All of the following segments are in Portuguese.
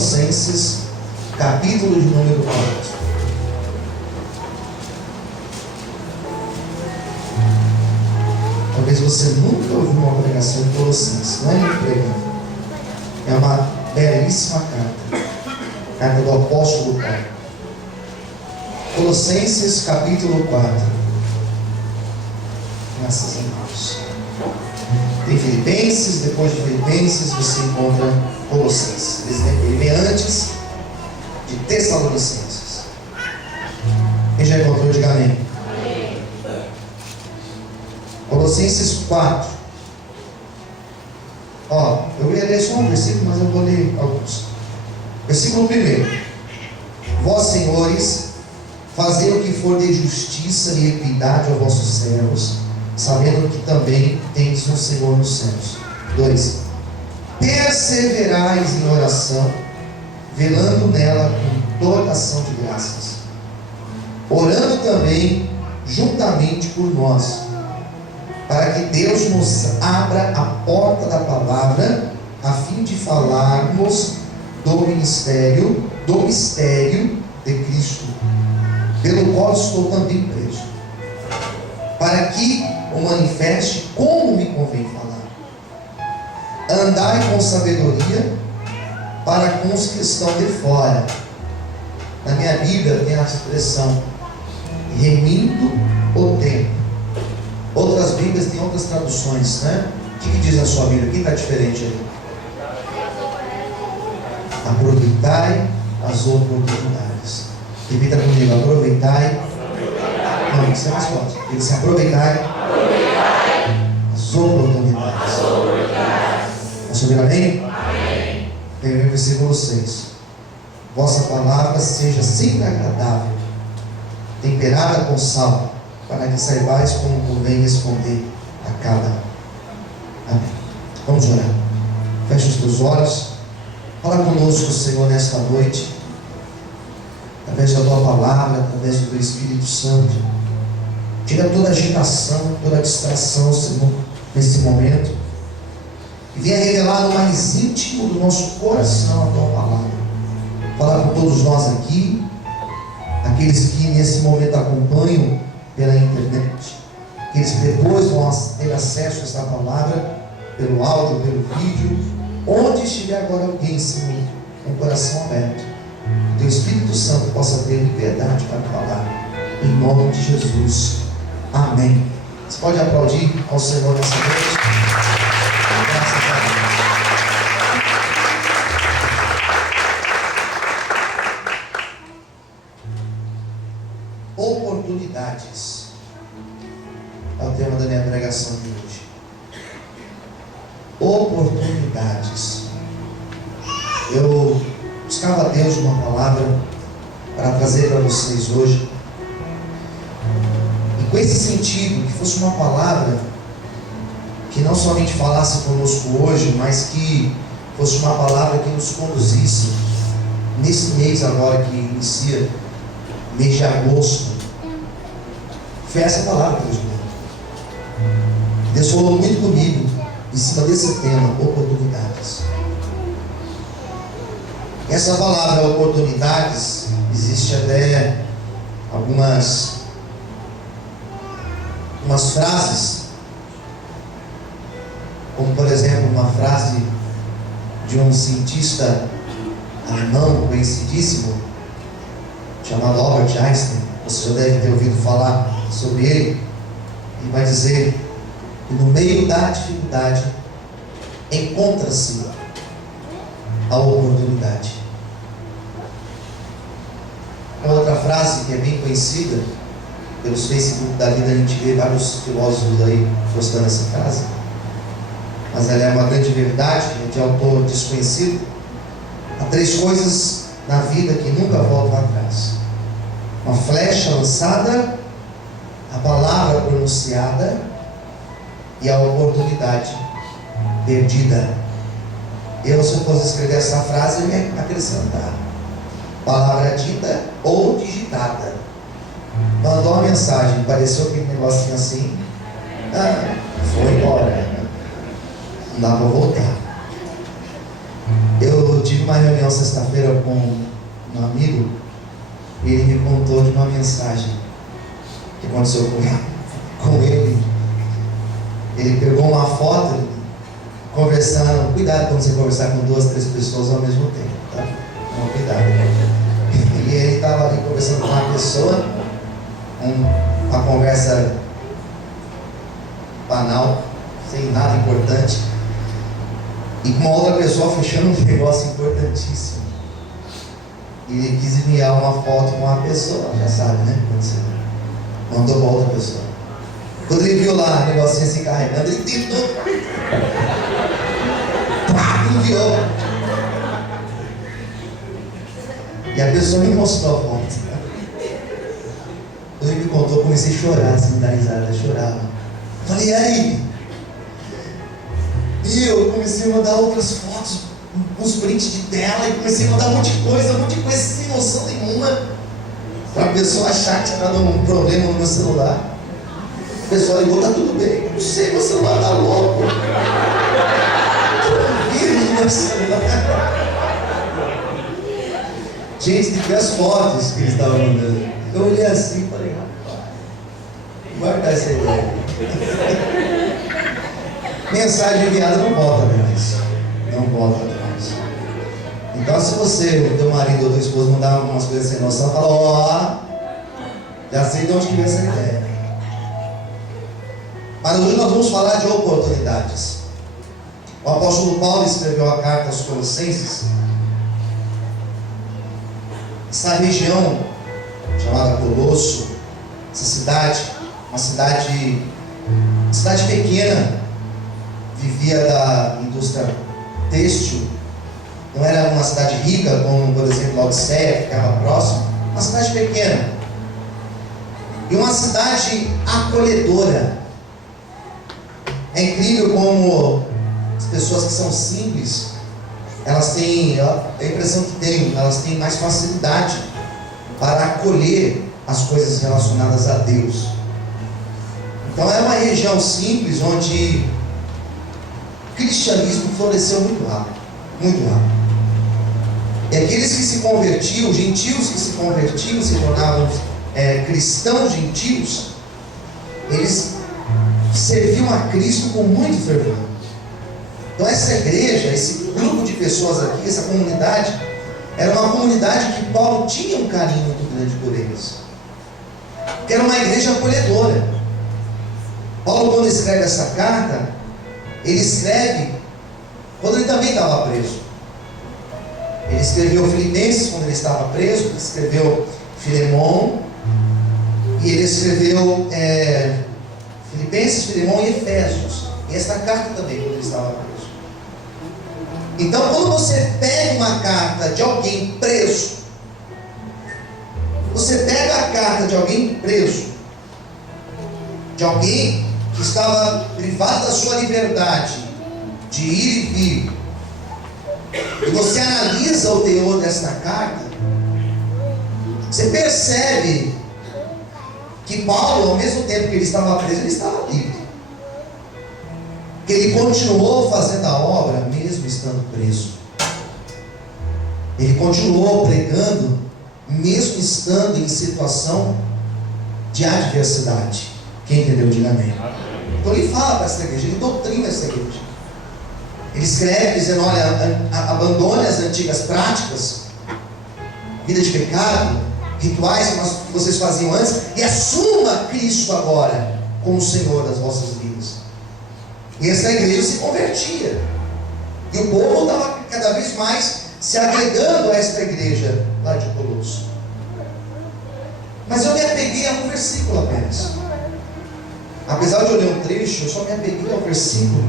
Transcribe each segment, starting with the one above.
Colossenses, capítulo de número 4. Talvez você nunca ouviu uma pregação de Colossenses, não é nem pregando. É uma belíssima carta do apóstolo Paulo. Colossenses, capítulo 4. Graças a Deus. Tem Filipenses, depois de Filipenses você encontra Colossenses. Ele vem antes de Tessalonicenses. Quem já encontrou, diga amém. Colossenses 4. Eu ia ler só um versículo, mas eu vou ler alguns. Versículo 1. Vós, senhores, fazei o que for de justiça e equidade aos vossos servos, sabendo que também tendes um Senhor nos céus. 2. Perseverais em oração, velando nela com toda ação de graças, orando também juntamente por nós, para que Deus nos abra a porta da palavra, a fim de falarmos do mistério de Cristo, pelo qual estou também preso, para que o manifeste como me convém falar. Andai com sabedoria para com os que estão de fora. Na minha Bíblia tem a expressão remindo o tempo. Outras Bíblias têm outras traduções, né? O que diz a sua Bíblia? O que está diferente aí? Aproveitai as oportunidades. Repita comigo: aproveitai. Não, isso é mais forte. Ele diz: aproveitai as oportunidades. Vamos ouvir amém? Amém. Vem o versículo 6. Vossa palavra seja sempre agradável, temperada com sal, para que saibais como convém responder a cada um. Amém. Vamos orar. Feche os teus olhos. Fala conosco, Senhor, nesta noite, através da tua palavra, através do teu Espírito Santo. Tira toda agitação, toda distração, Senhor, nesse momento, e venha revelar no mais íntimo do nosso coração a tua palavra. Fala com todos nós aqui, aqueles que nesse momento acompanham pela internet, aqueles que depois vão ter acesso a esta palavra pelo áudio, pelo vídeo, onde estiver agora alguém, Senhor, com o coração aberto, que o teu Espírito Santo possa ter liberdade para falar, em nome de Jesus. Amém. Você pode aplaudir ao Senhor nessa noite? Graças a Deus. Oportunidades é o tema da minha pregação de hoje. Oportunidades. Eu buscava a Deus uma palavra para trazer para vocês hoje, e com esse sentido, que fosse uma palavra que não somente falasse conosco hoje, mas que fosse uma palavra que nos conduzisse nesse mês agora que inicia, mês de agosto. Foi essa palavra que Deus me deu. Deus falou muito comigo em cima desse tema, oportunidades. Essa palavra oportunidades, existe até algumas frases, como por exemplo uma frase de um cientista alemão conhecidíssimo, chamado Albert Einstein. Você já deve ter ouvido falar sobre ele. Ele vai dizer que no meio da dificuldade encontra-se a oportunidade. Uma outra frase que é bem conhecida, pelos Facebook da vida a gente vê vários filósofos aí postando essa frase, mas ela é uma grande verdade, é de autor desconhecido. Há 3 coisas na vida que nunca voltam atrás: uma flecha lançada, a palavra pronunciada e a oportunidade perdida. Se eu fosse escrever essa frase, eu ia acrescentar: palavra dita ou digitada. Mandou uma mensagem, pareceu aquele negocinho assim, foi embora, não dá para voltar. Eu tive uma reunião sexta-feira com um amigo e ele me contou de uma mensagem que aconteceu com ele. Ele pegou uma foto, conversando. Cuidado quando você conversar com 2, 3 pessoas ao mesmo tempo, tá? Então, cuidado. E ele estava ali conversando com uma pessoa, uma conversa banal, sem nada importante, e com uma outra pessoa fechando um negócio importantíssimo. E ele quis enviar uma foto com uma pessoa, já sabe, né? Quando você mandou para outra pessoa. Quando ele viu lá o negocinho se carregando, ele tentou. Enviou. E a pessoa me mostrou a foto. Quando ele me contou, eu comecei a chorar, assim, dar risada, eu chorava. Falei, e aí? E eu comecei a mandar outras fotos, uns prints de tela, e comecei a mandar um monte de coisa sem noção nenhuma, para a pessoa achar que tinha dado um problema no meu celular. A pessoa ligou, tá tudo bem. Não sei, meu celular tá louco. Gente, tem as fotos que eles estavam mandando. Eu olhei assim e falei, rapaz, guarda essa ideia. Mensagem enviada não volta mais. Não volta mais. Então, se você, o teu marido ou tua esposa mandar algumas coisas sem noção, fala, ó, já sei de onde que veio essa ideia. Mas hoje nós vamos falar de oportunidades. O apóstolo Paulo escreveu a carta aos Colossenses. Essa região chamada Colosso, essa cidade, uma cidade pequena, vivia da indústria têxtil. Não era uma cidade rica, como por exemplo Laodiceia, que ficava próximo. Uma cidade pequena e uma cidade acolhedora. É incrível como as pessoas que são simples, elas têm, a impressão que tem, elas têm mais facilidade para acolher as coisas relacionadas a Deus. Então era uma região simples onde o cristianismo floresceu muito rápido, muito rápido. E aqueles que se convertiam, gentios que se convertiam, se tornavam cristãos gentios, eles serviam a Cristo com muito fervor. Então essa igreja, esse grupo de pessoas aqui, essa comunidade, era uma comunidade que Paulo tinha um carinho muito grande por eles, que era uma igreja acolhedora. Paulo, quando escreve essa carta, ele escreve quando ele também estava preso. Ele escreveu Filipenses quando ele estava preso, ele escreveu Filemon, e ele escreveu Filipenses, Filemon e Efésios, e esta carta também quando ele estava preso. Então, quando você pega uma carta de alguém preso, você pega a carta de alguém preso, de alguém que estava privado da sua liberdade de ir e vir, e você analisa o teor desta carta, você percebe que Paulo, ao mesmo tempo que ele estava preso, ele estava livre. Que ele continuou fazendo a obra mesmo estando preso. Ele continuou pregando mesmo estando em situação de adversidade. Quem entendeu, diga amém. Então ele fala para essa igreja, ele doutrina essa igreja. Ele escreve dizendo, olha, abandone as antigas práticas, vida de pecado, rituais que vocês faziam antes, e assuma Cristo agora como o Senhor das vossas vidas. E essa igreja se convertia, e o povo estava cada vez mais se agregando a esta igreja lá de Colosso. Mas eu me apeguei a um versículo apenas. Apesar de eu ler um trecho, eu só me apeguei ao versículo.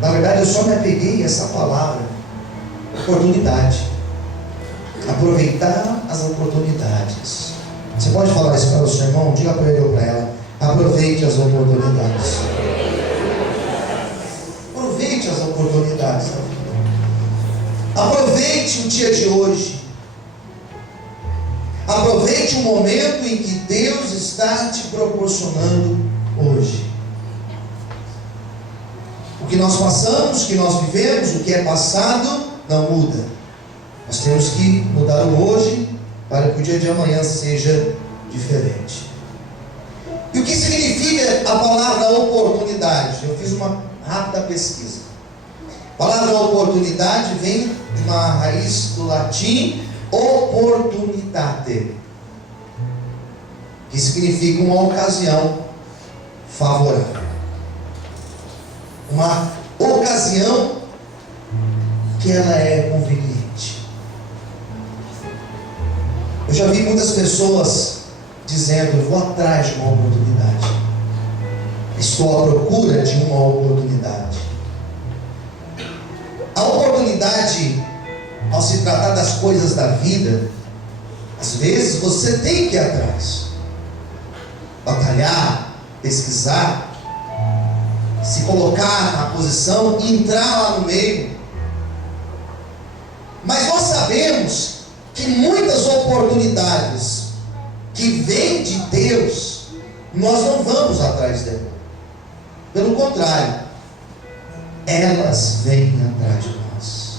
Na verdade, eu só me apeguei a essa palavra, oportunidade. Aproveitar as oportunidades. Você pode falar isso para o seu irmão? Diga para ele ou para ela: aproveite as oportunidades. Aproveite as oportunidades da vida. Aproveite o dia de hoje. Aproveite o momento em que Deus está te proporcionando hoje. O que nós passamos, o que nós vivemos, o que é passado, não muda. Nós temos que mudar o hoje para que o dia de amanhã seja diferente. E o que significa a palavra oportunidade? Eu fiz uma rápida pesquisa. A palavra oportunidade vem de uma raiz do latim opportunitate, que significa uma ocasião favorável. Uma ocasião que ela é conveniente. Eu já vi muitas pessoas dizendo: eu vou atrás de uma oportunidade, estou à procura de uma oportunidade. A oportunidade, ao se tratar das coisas da vida, às vezes você tem que ir atrás, batalhar, pesquisar, se colocar na posição e entrar lá no meio. Mas nós sabemos que muitas oportunidades que vêm de Deus, nós não vamos atrás dela. Pelo contrário, elas vêm atrás de nós.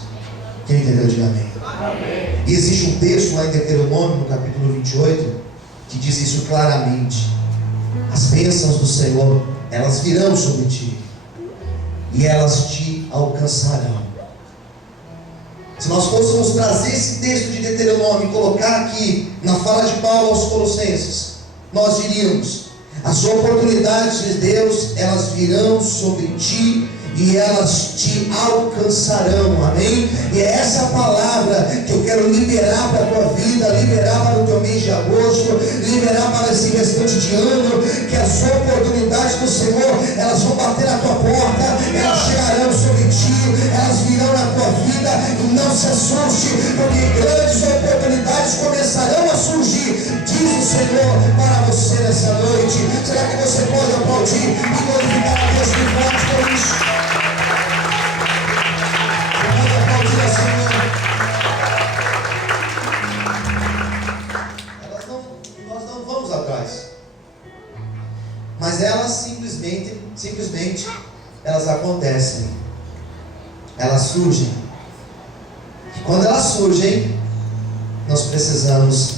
Quem entendeu, diga amém. Amém. E existe um texto lá em Deuteronômio, no capítulo 28, que diz isso claramente: as bênçãos do Senhor, elas virão sobre ti, e elas te alcançarão. Se nós fôssemos trazer esse texto de Deuteronômio e colocar aqui na fala de Paulo aos Colossenses, nós diríamos: as oportunidades de Deus, elas virão sobre ti e elas te alcançarão, amém? E é essa palavra que eu quero liberar para a tua vida, liberar para o teu mês de agosto, liberar para esse restante de ano, que as oportunidades do Senhor, elas vão bater na tua porta, elas chegarão sobre ti, elas virão na tua vida. E não se assuste, porque grandes oportunidades começarão a surgir, diz o Senhor para você nessa noite. Será que você pode aplaudir e glorificar a Deus que forte por isso? Nós não vamos atrás, mas elas simplesmente elas acontecem, elas surgem. E quando elas surgem, nós precisamos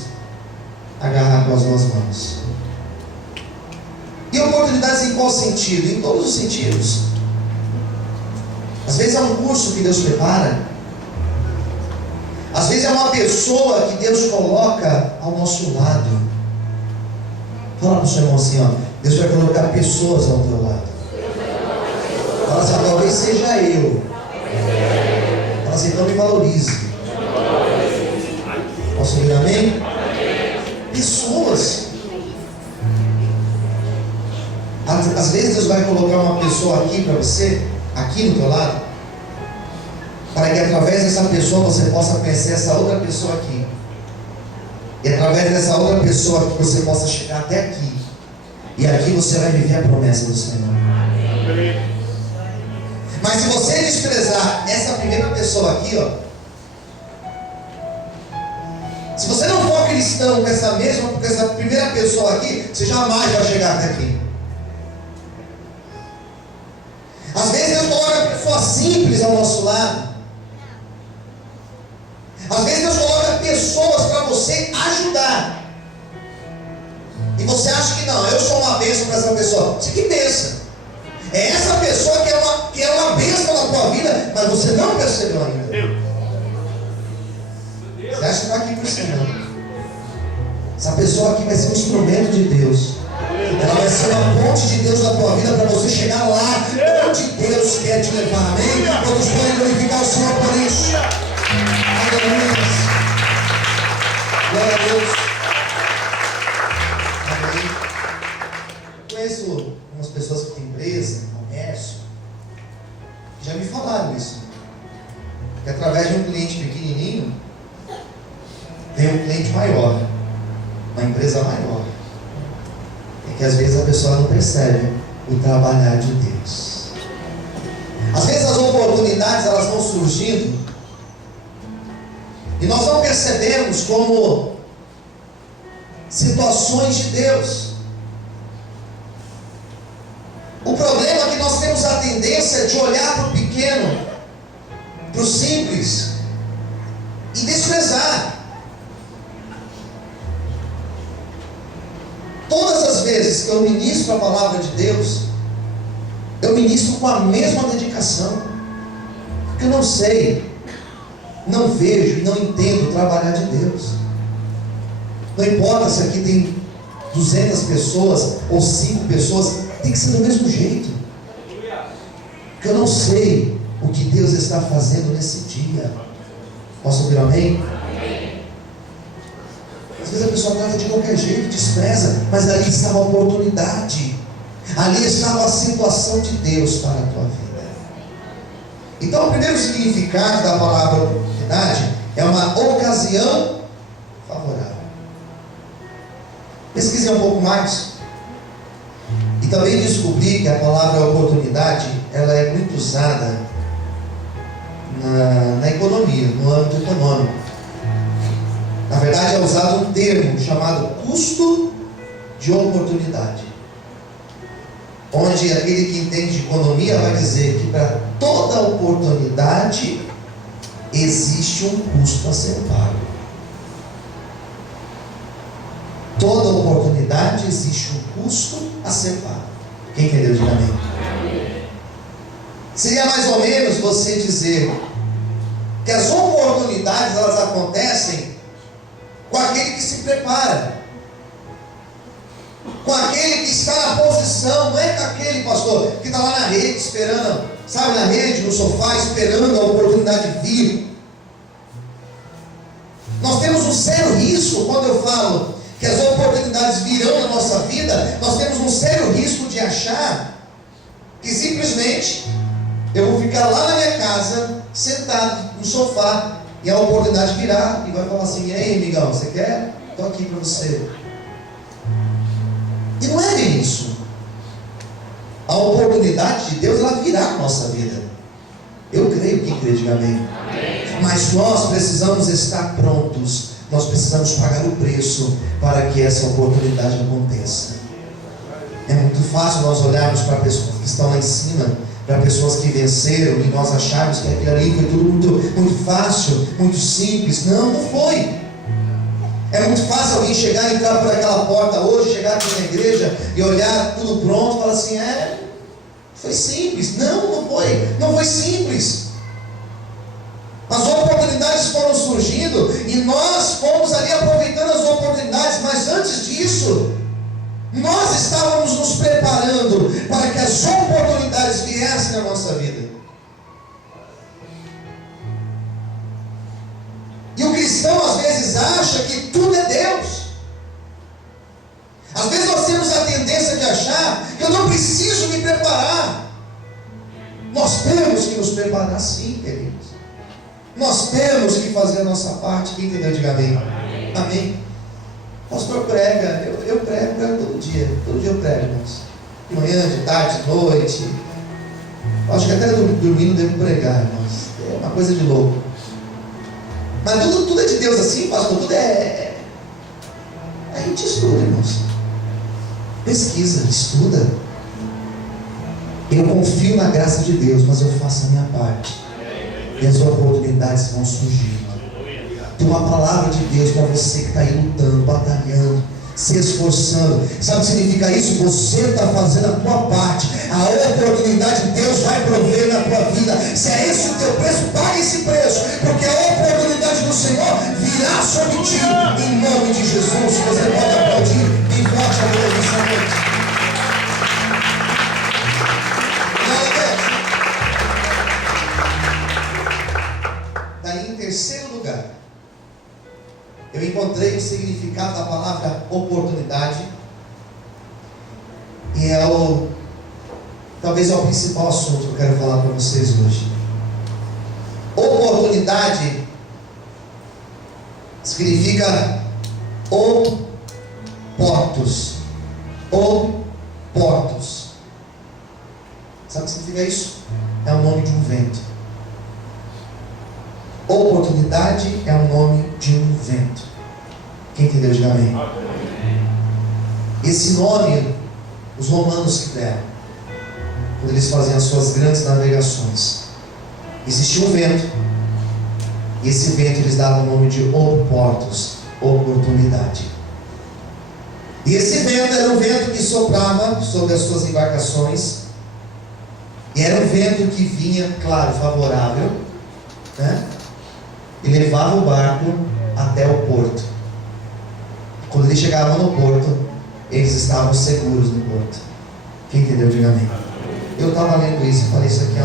agarrar com as nossas mãos. E oportunidades em qual sentido? Em todos os sentidos. Às vezes é um curso que Deus prepara, às vezes é uma pessoa que Deus coloca ao nosso lado. Fala para o seu irmão assim, ó: Deus vai colocar pessoas ao teu lado. Fala assim: talvez seja eu. Fala assim: então me valorize. Posso ouvir amém? Pessoas. Às vezes Deus vai colocar uma pessoa aqui para você, aqui no teu lado, para que através dessa pessoa você possa conhecer essa outra pessoa aqui, e através dessa outra pessoa aqui você possa chegar até aqui, e aqui você vai viver a promessa do Senhor. Mas se você desprezar essa primeira pessoa aqui, ó, se você não for cristão com essa primeira pessoa aqui, você jamais vai chegar até aqui. Às vezes Deus coloca pessoas simples ao nosso lado. Às vezes Deus coloca pessoas para você ajudar. E você acha que não, eu sou uma bênção para essa pessoa. Você que pensa. É essa pessoa que é uma bênção na tua vida, mas você não percebeu ainda. Você acha que está aqui por cima. Essa pessoa aqui vai ser um instrumento de Deus. Ela vai ser uma ponte de Deus na tua vida para você chegar lá onde Deus quer te levar. Amém? Todos podem glorificar o Senhor por isso. Aleluia. Glória a Deus. Amém. Eu conheço umas pessoas que têm empresa, comércio, que já me falaram isso. Que através de um cliente pequenininho, vem um cliente maior, uma empresa maior. É que às vezes a pessoa não percebe o trabalhar de Deus. Às vezes as oportunidades elas vão surgindo e nós não percebemos como situações de Deus. O problema é que nós temos a tendência de olhar para o pequeno, para o simples, e desprezar. Todas as vezes que eu ministro a palavra de Deus, eu ministro com a mesma dedicação, porque eu não sei, não vejo e não entendo o trabalhar de Deus. Não importa se aqui tem 200 pessoas ou 5 pessoas, tem que ser do mesmo jeito, porque eu não sei o que Deus está fazendo nesse dia. Posso ouvir amém? Às vezes a pessoa trata de qualquer jeito, despreza, mas ali estava a oportunidade, ali estava a situação de Deus para a tua vida. Então o primeiro significado da palavra oportunidade é uma ocasião favorável. Pesquise um pouco mais e também descobri que a palavra oportunidade, ela é muito usada na economia, no âmbito econômico. Na verdade é usado um termo chamado custo de oportunidade, onde aquele que entende de economia vai dizer que para toda oportunidade existe um custo a ser pago. Toda oportunidade existe um custo a ser pago. Quem entendeu, diga amém. Seria mais ou menos você dizer que as oportunidades, elas acontecem com aquele que se prepara, com aquele que está na posição. Não é com aquele, pastor, que está lá na rede esperando, sabe, na rede, no sofá, esperando a oportunidade vir. Nós temos um sério risco quando eu falo que as oportunidades virão na nossa vida. Nós temos um sério risco de achar que simplesmente eu vou ficar lá na minha casa, sentado no sofá, e a oportunidade virá e vai falar assim: e aí, amigão, você quer? Estou aqui para você. E não é bem isso. A oportunidade de Deus, ela virá na nossa vida. Eu creio que crê, diga amém. Mas nós precisamos estar prontos. Nós precisamos pagar o preço para que essa oportunidade aconteça. É muito fácil nós olharmos para pessoas que estão lá em cima, para pessoas que venceram, e nós acharmos que aquilo ali foi tudo muito fácil, muito simples. Não, não foi. É muito fácil alguém chegar e entrar por aquela porta hoje, chegar aqui na igreja e olhar tudo pronto e falar assim: foi simples. Não, não foi. Não foi simples. As oportunidades foram surgindo e nós fomos ali aproveitando as oportunidades, mas antes disso, nós estávamos nos preparando para que as oportunidades viessem na nossa vida. E o cristão às vezes acha que tudo é Deus. Às vezes nós temos a tendência de achar que eu não preciso me preparar. Nós temos que nos preparar sim, queridos. Nós temos que fazer a nossa parte. Quem entendeu, diga amém. Amém. O pastor prega, eu prego todo dia eu prego, irmãos. De manhã, de tarde, de noite. Acho que até dormindo devo pregar, irmãos. É uma coisa de louco. Mas tudo é de Deus assim, pastor. Tudo é. A gente estuda, irmãos. Pesquisa, estuda. Eu confio na graça de Deus, mas eu faço a minha parte. E as oportunidades vão surgir. Tem uma palavra de Deus para você que está aí lutando, batalhando, se esforçando. Sabe o que significa isso? Você está fazendo a tua parte. A oportunidade de Deus vai prover na tua vida. Se é esse o teu preço, pague esse preço, porque a oportunidade do Senhor virá sobre ti, em nome de Jesus. Você pode aplaudir bem forte a Deus nessa noite. Em terceiro lugar, eu encontrei o significado da palavra oportunidade, e talvez é o principal assunto que eu quero falar para vocês hoje. Oportunidade significa oportos. Oportos. Sabe o que significa isso? É o nome de um vento. Oportunidade é o nome de um vento. Quem entendeu, diga amém. Esse nome, os romanos que deram, quando eles faziam as suas grandes navegações, existia um vento E esse vento eles davam o nome de oportos, oportunidade. E esse vento era um vento que soprava sobre as suas embarcações. E era um vento que vinha, claro, favorável, né? E levava o barco até o porto. Quando eles chegavam no porto, eles estavam seguros no porto. Quem entendeu, diga amém. Eu estava lendo isso e falei, isso aqui é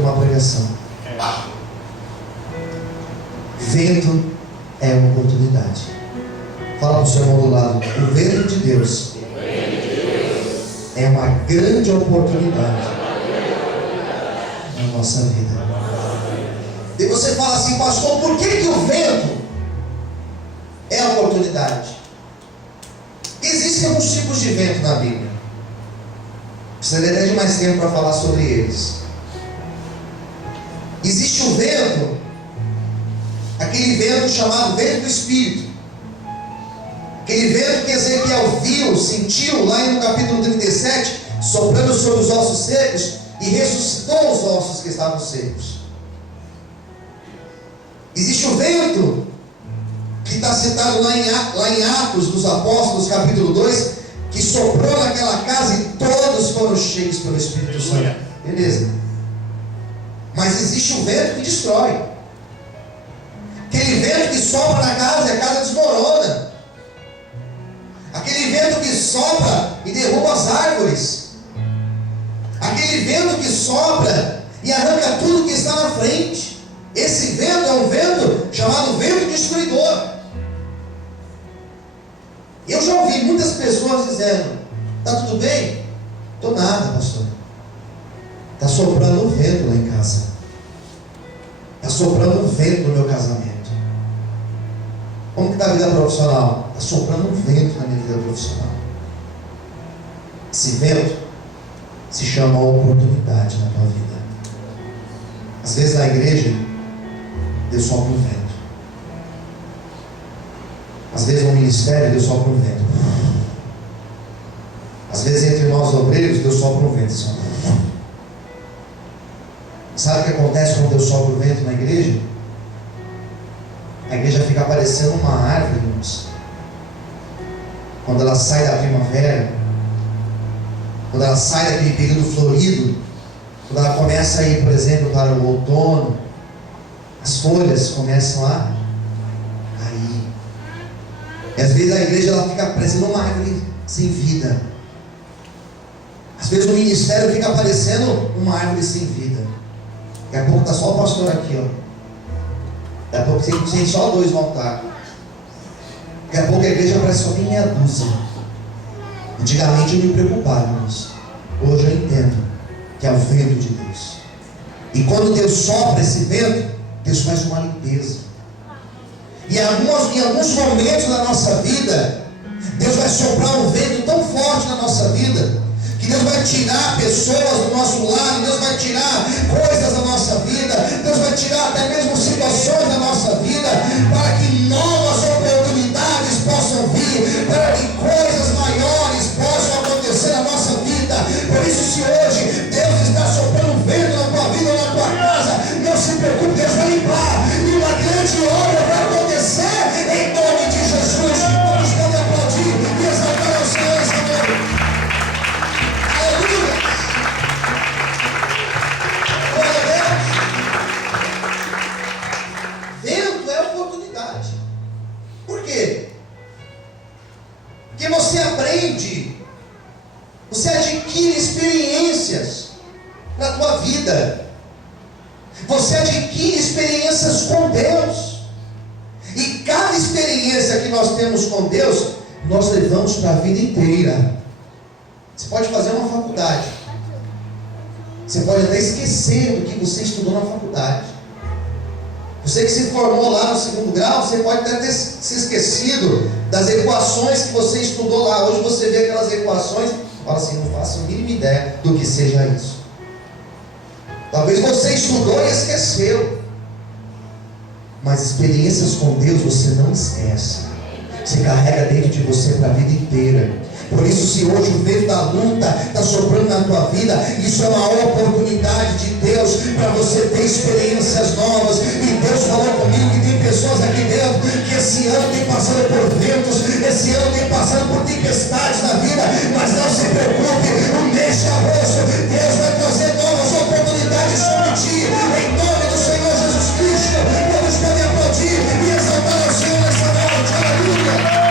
uma pregação. Vento é uma oportunidade. Fala para o seu irmão do lado, o vento de Deus é uma grande oportunidade na nossa vida. E você fala assim, pastor, por que o vento é a oportunidade? Existem alguns tipos de vento na Bíblia. Precisaria até de mais tempo para falar sobre eles. Existe o vento, aquele vento chamado vento do Espírito. Aquele vento que Ezequiel viu, sentiu lá no capítulo 37, soprando sobre os ossos secos e ressuscitou os ossos que estavam secos. Existe o vento que está citado lá em Atos dos Apóstolos, capítulo 2, que soprou naquela casa e todos foram cheios pelo Espírito Santo. Beleza. Mas existe o vento que destrói. Aquele vento que sopra na casa e a casa desmorona. Aquele vento que sopra e derruba as árvores. Aquele vento que sopra e arranca tudo que está na frente. Esse vento é um vento chamado vento destruidor. Eu já ouvi muitas pessoas dizendo, está tudo bem? Estou nada, pastor. Está soprando um vento lá em casa. Está soprando um vento no meu casamento. Como que está a vida profissional? Está soprando um vento na minha vida profissional. Esse vento se chama oportunidade na tua vida. Às vezes na igreja, Deus sopra um vento. Às vezes no ministério, Deus sopra um vento. Às vezes entre nós obreiros, Deus sopra um vento. Sabe o que acontece quando Deus sopra o vento na igreja? A igreja fica parecendo uma árvore, irmãos. Quando ela sai da primavera, quando ela sai daquele período florido, quando ela começa a ir, por exemplo, para o outono, as folhas começam a cair. E às vezes a igreja ela fica parecendo uma árvore sem vida. Às vezes o ministério fica parecendo uma árvore sem vida. Daqui a pouco está só o pastor aqui, ó. Daqui a pouco tem só 2 no altar. Daqui a pouco a igreja parece só tem meia dúzia. Antigamente eu me preocupava, irmãos. Hoje eu entendo que é o vento de Deus. E quando Deus sopra esse vento, Deus faz uma limpeza. E em alguns momentos da nossa vida, Deus vai soprar um vento tão forte na nossa vida, que Deus vai tirar pessoas do nosso lado, Deus vai tirar coisas da nossa vida, Deus vai tirar até mesmo situações da nossa vida, para que novas oportunidades possam vir, para que coisas maiores possam acontecer na nossa vida. Por isso, se hoje Deus está soprando um vento na tua vida ou na tua casa, não se preocupe, Deus vai limpar, e uma grande obra vai acontecer em nome de Jesus. Todos podem aplaudir e exaltar ao Senhor essa noite. Aleluia! Glória a Deus! Vento é oportunidade. Por quê? Porque você aprende, você adquire experiências na tua vida. Você adquire experiências com Deus. E cada experiência que nós temos com Deus, nós levamos para a vida inteira. Você pode fazer uma faculdade. Você pode até esquecer do que você estudou na faculdade. Você que se formou lá no 2º grau, você pode até ter se esquecido das equações que você estudou lá. Hoje você vê aquelas equações e fala assim, não faço a mínima ideia do que seja isso. Talvez você estudou e esqueceu. Mas experiências com Deus você não esquece. Você carrega dentro de você para a vida inteira. Por isso, se hoje o vento da luta está soprando na tua vida, isso é uma oportunidade de Deus para você ter experiências novas. E Deus falou comigo que tem pessoas aqui dentro que esse ano tem passado por ventos, esse ano tem passado por tempestades na vida, mas não se preocupe, o mês de agosto Deus vai trazer novas oportunidades sobre ti, em nome do Senhor Jesus Cristo. Todos podem aplaudir e exaltar ao Senhor nessa noite. Aleluia!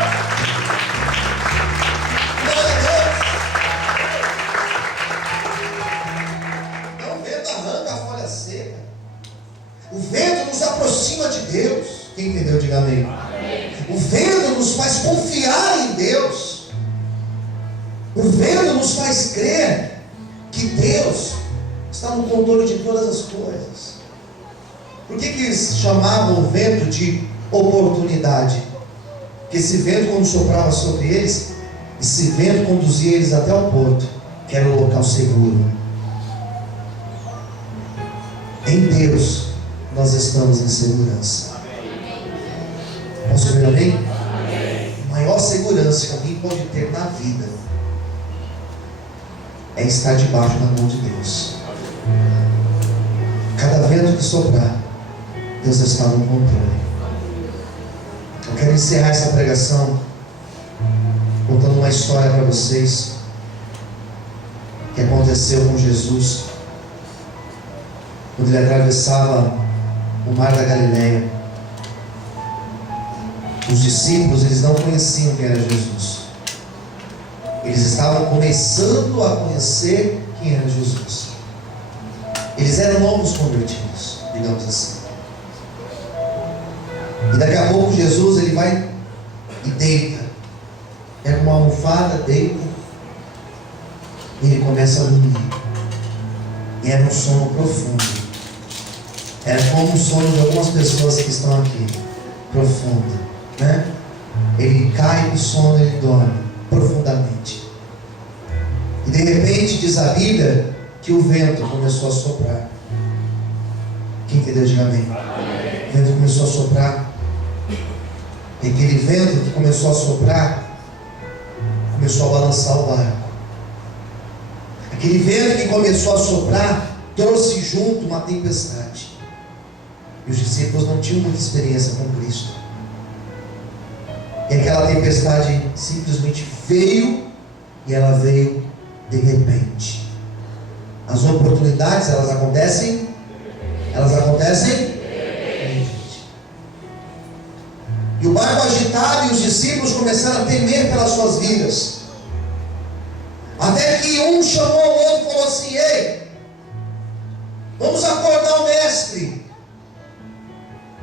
O vento nos aproxima de Deus. Quem entendeu, diga amém. O vento nos faz confiar em Deus. O vento nos faz crer que Deus está no controle de todas as coisas. Por que eles chamavam o vento de oportunidade? Porque esse vento, quando soprava sobre eles, esse vento conduzia eles até o porto, que era o local seguro. Em Deus nós estamos em segurança. Posso ver amém? A maior segurança que alguém pode ter na vida é estar debaixo da mão de Deus. Cada vento que soprar, Deus está no controle. Eu quero encerrar essa pregação contando uma história para vocês que aconteceu com Jesus quando ele atravessava o mar da Galileia. Os discípulos, eles não conheciam quem era Jesus. Eles estavam começando a conhecer quem era Jesus. Eles eram novos convertidos, digamos assim. E daqui a pouco Jesus, ele vai e deita. Pega uma almofada, deita. E ele começa a dormir. E era um sono profundo. Era como o sono de algumas pessoas que estão aqui. Profundo, né? Ele cai no sono, ele dorme profundamente. E de repente diz a Bíblia que o vento começou a soprar. Quem entendeu, diga amém. O vento começou a soprar. E aquele vento que começou a soprar começou a balançar o barco. Aquele vento que começou a soprar trouxe junto uma tempestade. E os discípulos não tinham muita experiência com Cristo. E aquela tempestade simplesmente veio, e ela veio de repente. As oportunidades, elas acontecem de repente. E o barco agitado, e os discípulos começaram a temer pelas suas vidas. Até que um chamou o outro e falou assim: ei, vamos acordar o mestre,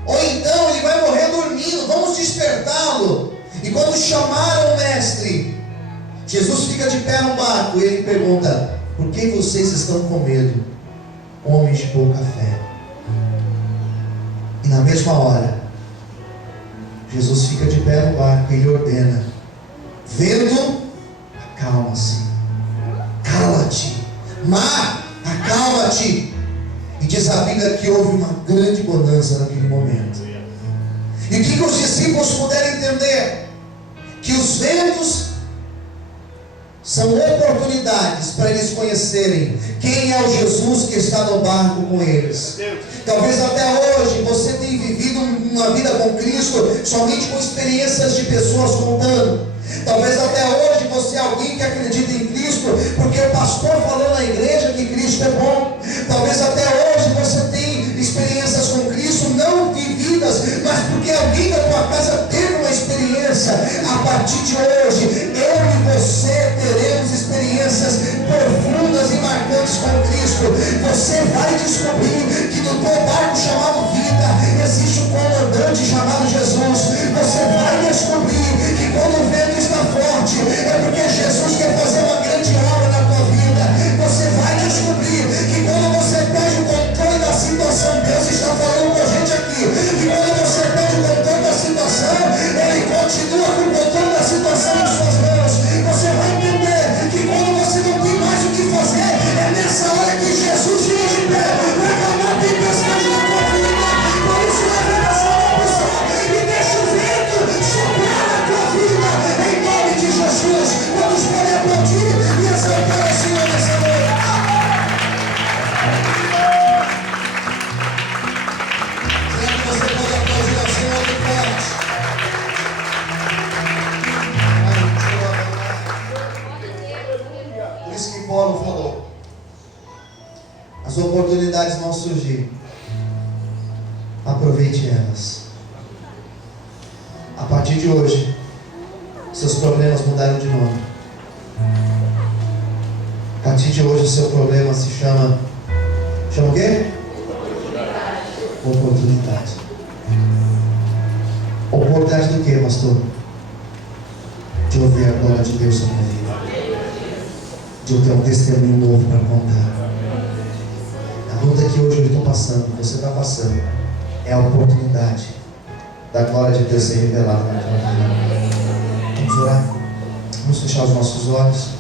ou então ele vai morrer dormindo, vamos despertá-lo. E quando chamaram o mestre, Jesus fica de pé no barco e ele pergunta: por que vocês estão com medo, homens de pouca fé? E na mesma hora, Jesus fica de pé no barco e ele ordena: vento, acalma-se, cala-te, mar, acalma-te. E diz a Bíblia que houve uma grande bonança naquele momento. E o que os discípulos puderam entender? Que os ventos são oportunidades para eles conhecerem quem é o Jesus que está no barco com eles. Talvez até hoje você tenha vivido uma vida com Cristo somente com experiências de pessoas contando. Talvez até hoje você é alguém que acredita em Cristo porque o pastor falou na igreja que Cristo é bom. Talvez até hoje você tenha experiências com Cristo não vividas, mas porque alguém da tua casa teve uma experiência. A partir de hoje, eu e você teremos experiências profundas e marcantes com Cristo. Você vai descobrir que no teu barco chamado vida existe um comandante chamado Jesus. Você vai descobrir que quando o vento está forte é porque Jesus quer fazer uma grande obra na tua vida. Você vai descobrir que quando você perde o controle da situação, Deus está falando com a gente aqui, que quando você perde o controle da situação, Ele continua com o controle da situação em suas mãos. Você vai entender que quando você não tem mais o que fazer, é nessa hora que Jesus vem de pé para acalmar a tempestade na tua vida. Por isso levanta essa mão pro céu e deixa o vento soprar na tua vida, em nome de Jesus. Vamos oportunidades vão surgir. Aproveite elas. A partir de hoje, seus problemas mudaram de nome. A partir de hoje, o seu problema se chama... Chama o quê? Oportunidade. Oportunidade do quê, pastor? De ouvir a glória de Deus na minha vida. De eu ter um testemunho novo para contar. A luta que hoje eu estou passando, você está passando, é a oportunidade da glória de Deus ser revelada na tua vida. Vamos orar? Vamos fechar os nossos olhos.